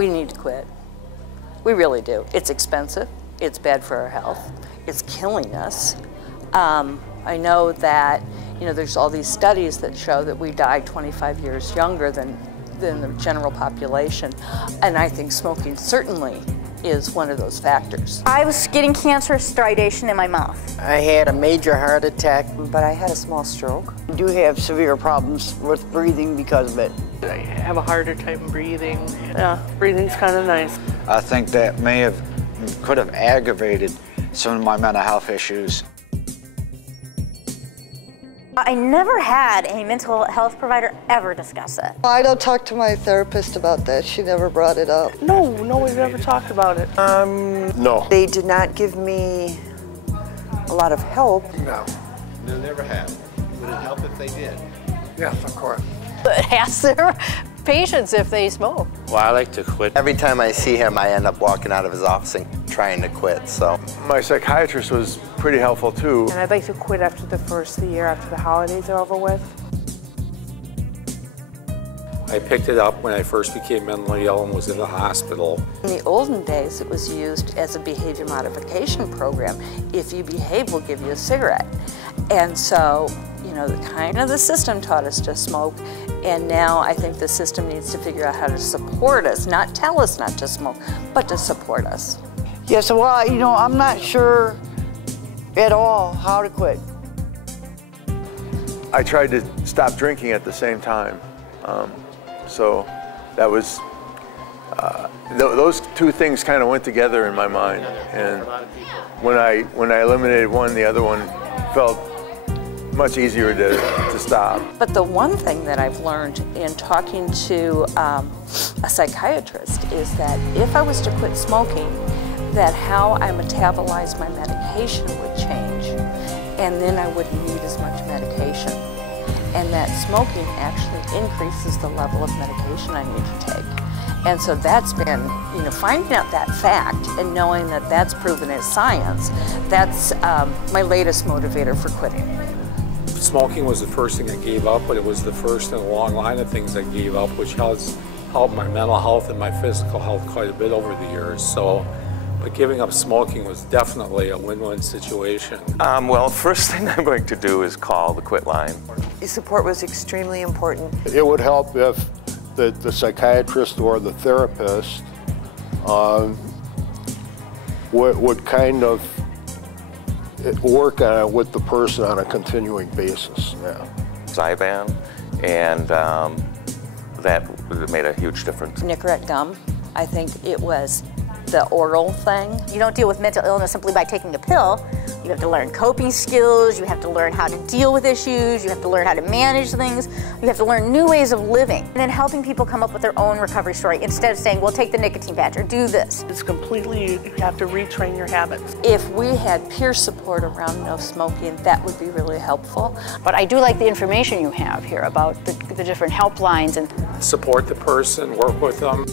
We need to quit. We really do. It's expensive. It's bad for our health. It's killing us. I know that, there's all these studies that show that we die 25 years younger than the general population. And I think smoking certainly is one of those factors. I was getting cancerous stridation in my mouth. I had a major heart attack. But I had a small stroke. I do have severe problems with breathing because of it. I have a harder time breathing. Yeah, breathing's kind of nice. I think that could have aggravated some of my mental health issues. I never had a mental health provider ever discuss it. I don't talk to my therapist about that. She never brought it up. No, we've never talked about it. No. They did not give me a lot of help. No. They never have. Would it help if they did? Yes, of course. Ask their patients if they smoke. Well, I like to quit. Every time I see him, I end up walking out of his office and trying to quit, so. My psychiatrist was pretty helpful too. And I'd like to quit after the first of the year, after the holidays are over with. I picked it up when I first became mentally ill and was in the hospital. In the olden days, it was used as a behavior modification program. If you behave, we'll give you a cigarette. And so, the system taught us to smoke, and now I think the system needs to figure out how to support us, not tell us not to smoke, but to support us. Yes, well, I'm not sure at all how to quit. I tried to stop drinking at the same time. So that was, those two things kind of went together in my mind. And when I eliminated one, the other one felt much easier to stop. But the one thing that I've learned in talking to a psychiatrist is that if I was to quit smoking, that how I metabolize my medication would change, and then I wouldn't need as much medication. And that smoking actually increases the level of medication I need to take. And so that's been, finding out that fact and knowing that that's proven as science, that's my latest motivator for quitting. Smoking was the first thing I gave up, but it was the first in a long line of things I gave up, which has helped my mental health and my physical health quite a bit over the years. But giving up smoking was definitely a win-win situation. Well, first thing I'm going to do is call the quit line. Support was extremely important. It would help if the psychiatrist or the therapist would kind of work on it with the person on a continuing basis. Yeah. Zyban, and that made a huge difference. Nicorette gum, I think it was the oral thing. You don't deal with mental illness simply by taking a pill. You have to learn coping skills, you have to learn how to deal with issues, you have to learn how to manage things, you have to learn new ways of living. And then helping people come up with their own recovery story instead of saying, well, take the nicotine patch or do this. It's completely, you have to retrain your habits. If we had peer support around no smoking, that would be really helpful. But I do like the information you have here about the different helplines. And support the person, work with them.